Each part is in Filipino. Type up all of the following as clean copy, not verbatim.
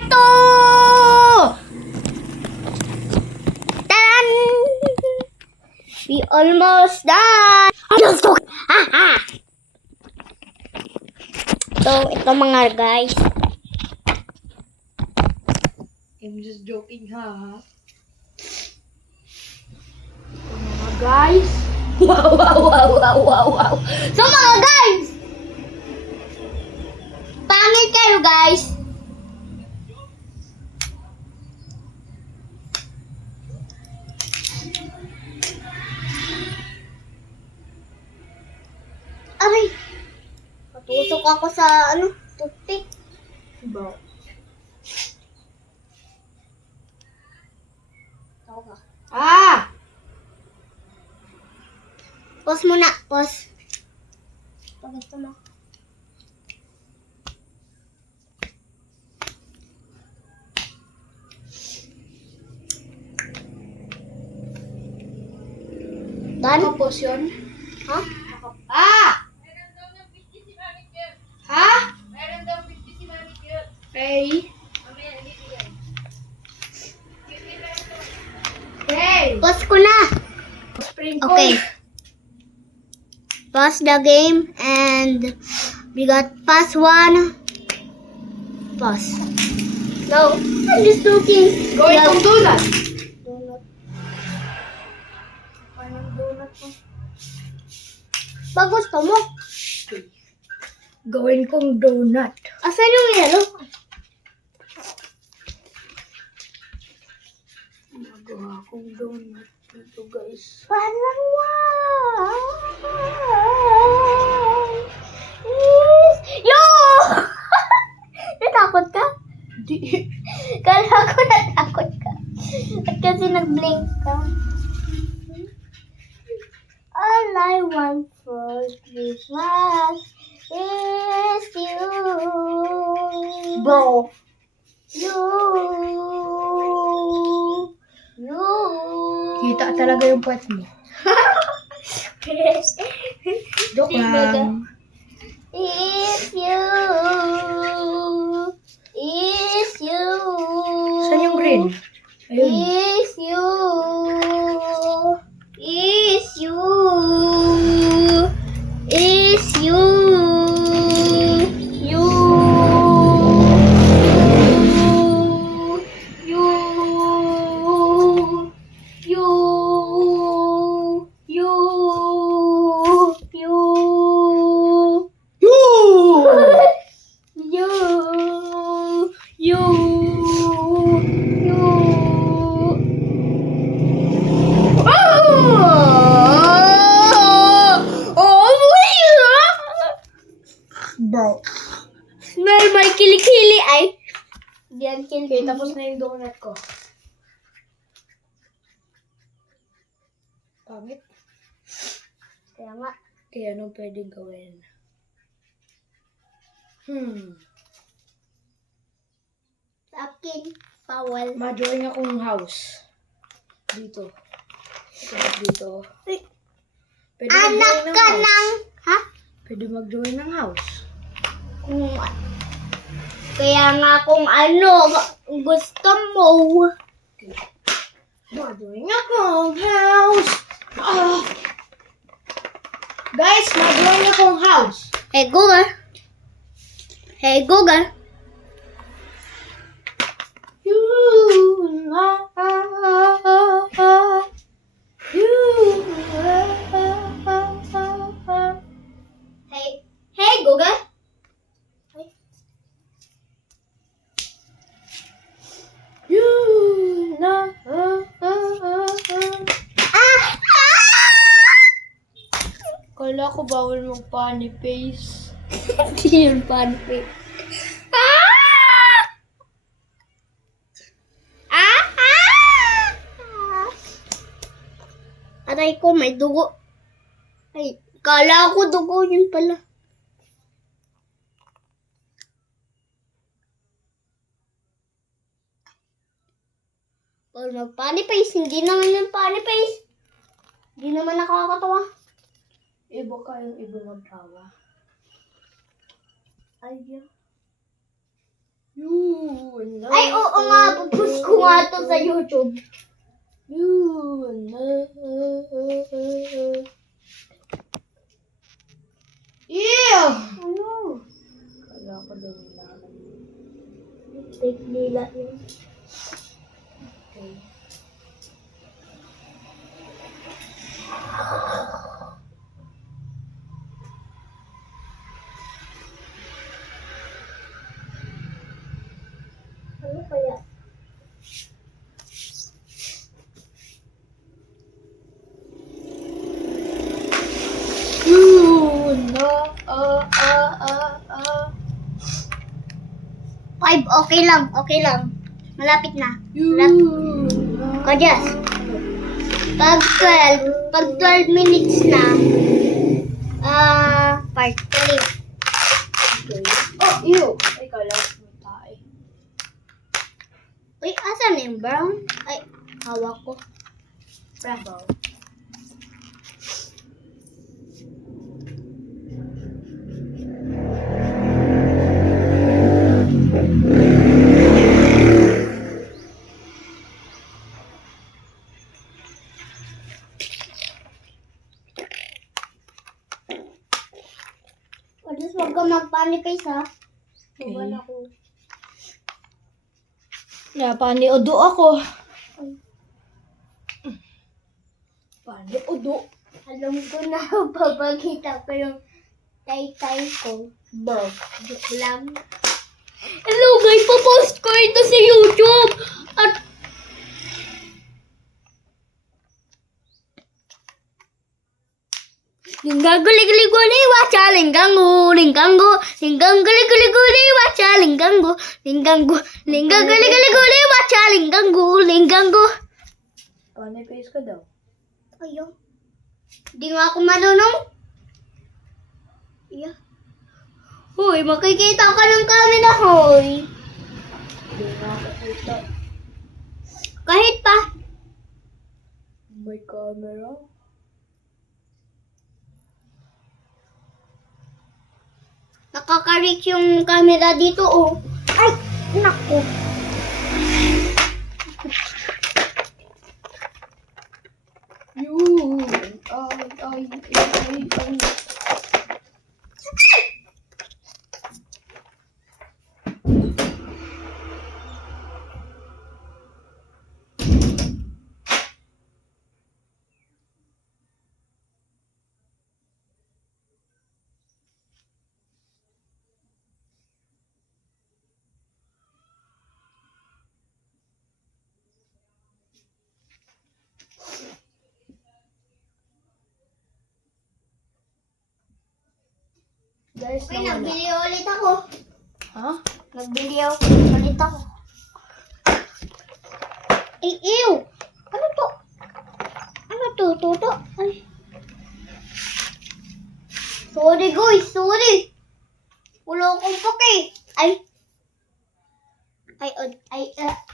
Ito! Taran! We almost done! Let's go! Ito mga guys. I'm just joking, ha? So, mga guys. Wow. So mga guys! Pangit kayo guys! Aray! Patusok ako sa toothpick. Bro. Tawag ka. Ah! Pause muna, pause. Pag gusto mo. Done? Tapos yun? Ha? Ah! Ha? Hey. Hey! Pause ko na. Sprinkle. Okay. Pause the game and we got pass one. Pause. No, I'm just looking. Gawin kong donut. Donut. Anong donut mo? Pag gusto mo. Gawin kong donut. Asan yung yellow? Magawa kong donut dito, guys. Parang wow! Yo! Natakot ka? Di. Kala ko natakot ka. At kasi nag-blink ka. All I want for Christmas is you. Bro. You. Kita talaga yung puwet mo. Joke lang. It's you. It's you. Saan yung green? Ayun. It's you. It's you. It's you. You. You. You. You. You. You. You. You. Bro. Smell my kilikili ay. Diyan Okay, kilikili. tapos na yung donut ko. Pangit. Kaya nga. Kaya anong pwedeng gawin? Sa akin, bawal. Ma-drawing akong house. Dito. Dito. Pwede Anak mag-drawing ng ka house. ng... Ha? Pwede mag-drawing ng house. Kung... Kaya nga kung ano gusto mo. Ma-drawing akong house. Ah! Guys, ma-drawing akong house. Hey Google. Hey Google. You love, you love. Hey Google. You love. Kala ko bawal mag-funny face. Hindi yun funny. Aray ko, may dugo. Ay, kala ko dugo yun pala. Pag mag-funny face, hindi naman yung funny face. Hindi naman nakakatawa. Iba kayong iba magtawa. Ay, You and Ay, oo nga. Pupost ko nga to sa YouTube. You and Yeah! Ano? Kala ko daw nila. Fake nila yun. Okay. Ano kaya? You na Five, okay lang. Okay lang. Malapit na. You Kadyas. Pag 12 minutes na, part 3. Okay. Oh, you! Ay, kala ko may tae. Uy, asan na yung brown? Ay, hawak ko. Bravo. Kadyas, huwag ka mag-panic ha. Okay. Huwag ako. Paniodo ako. Paniodo. Alam ko na, papakita ko yung tay-tay ko. Bro. Joke lang. Hello guys, papost ko ito sa YouTube. At Linggang-guli-guli-guli, wacha, linggang-gu, linggang-gu, linggang-guli-guli-guli, wacha, linggang-gu, linggang-gu, linggang-guli-guli-guli, wacha, linggang-gu, linggang-gu. Paano-face ka daw? Ayun. Di nga ako marunong. Yeah. Hoy, makikita ka ng camera, hoy. Hindi nga nakakita. Kahit pa. May camera? Nakaka-reach yung camera dito, oh. Ay, naku. You ay. Guys, Uy, nawala. nagbili ulit ako. Ha? Nagbili ulit ako. Ay, ew! Ano to? Ano to? Toto? Ay. Sorry guys, sorry. Wala akong pake. Ay.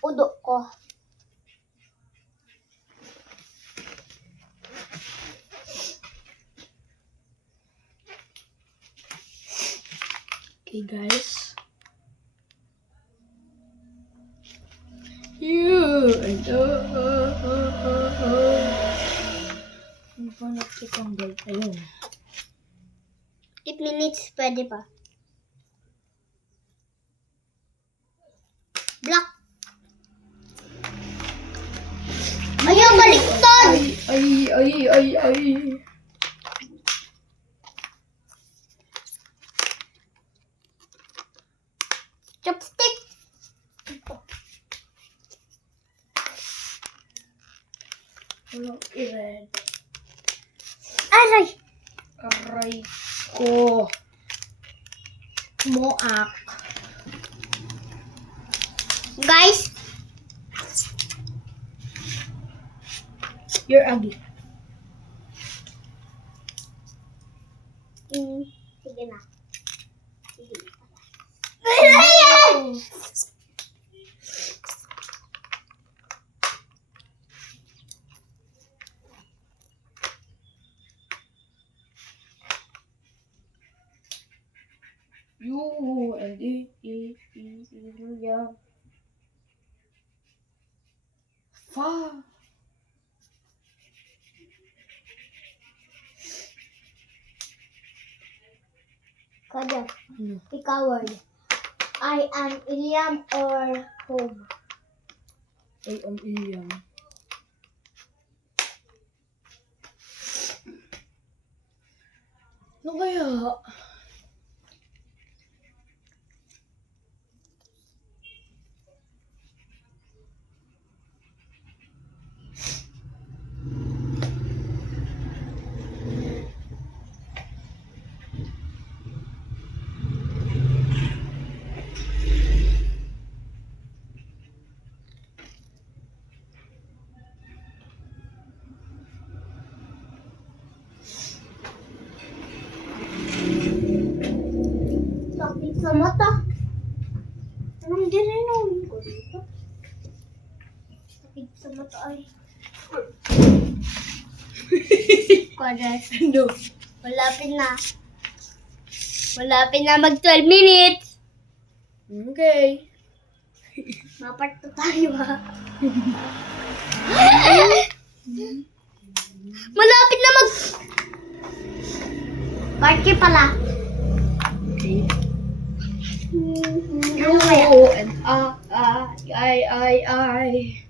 Udo ko. Okay, guys. You and Ano pa nagtitanggal? Ayun. 8 minutes, pwede pa. Black. Ayaw, baliktad! Ay. Chopstick. Walang i-red. Aray! Aray ko. Moak. Guys, You're ugly. sige na. Sige na. Ayan! You and Ilya. Fa. Kada, Ano? ikaw word. I am Iliam or home. I am Ilya. Ano kaya? Sakit sa mata. Anong dininom ko dito? Sakit sa mata ay. Kodas. Ano? Malapit na. Malapit na mag 12 minutes. Okay. Mapart to tayo ha. Malapit na mag... Party pala. Okay. Ano kaya? You and I.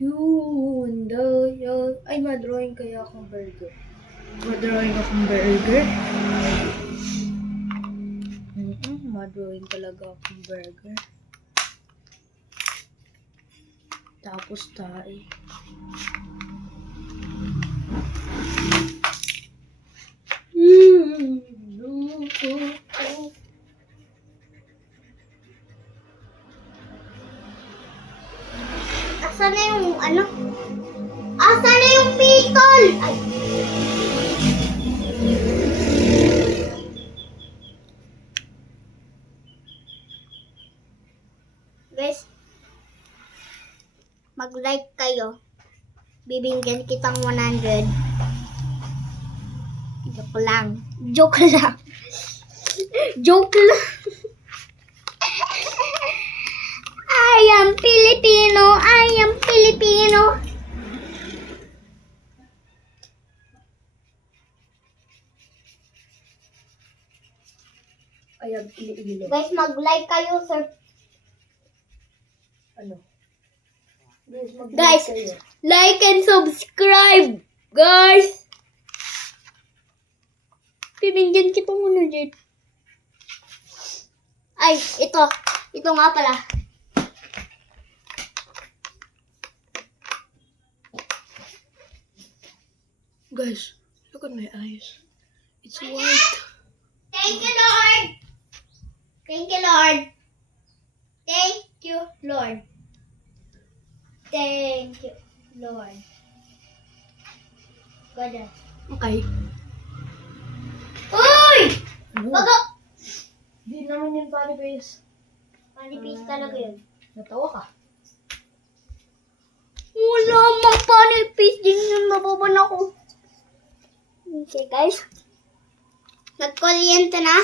You and ay, madrawing kaya akong burger. Madrawing akong burger? Madrawing talaga akong burger. Tapos tayo. Asan na yung ano? Asan na yung pitol? Ay. Guys, mag-like kayo. Bibigyan kitang 100. Joke lang. Joke lang. Joke lang. I am Filipino. I am Filipino. Ayan, ilo. Guys, mag-like kayo, sir. Ano? Guys, Guys, like and subscribe. Guys. Bibigyan kita muna dyan. Ay, ito. Ito nga pala. Guys, look at my eyes. It's white. Thank you, Lord. Thank you, Lord. Thank you, Lord. Thank you, Lord. God. Okay. Uy! Ano? Bago! Di naman yun pali base. Manipis talaga yun. Natawa ka. Wala mang panipis. Di nyo mababan ako. Okay, guys. Nagkuryente na.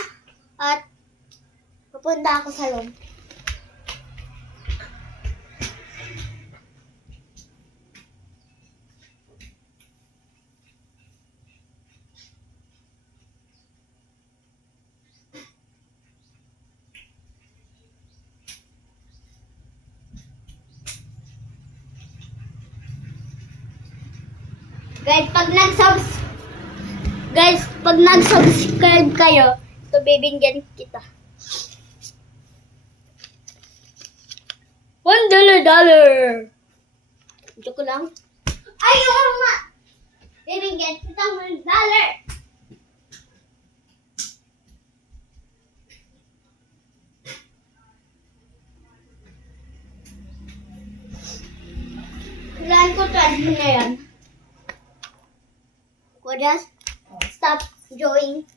At pupunta ako sa room. Guys, pag nag-subscribe kayo, ito bibigyan kita. $1. Joke lang. Ayun nga! Bibigyan kita $1. Kailangan ko 12 na yan. Ko just stop drawing.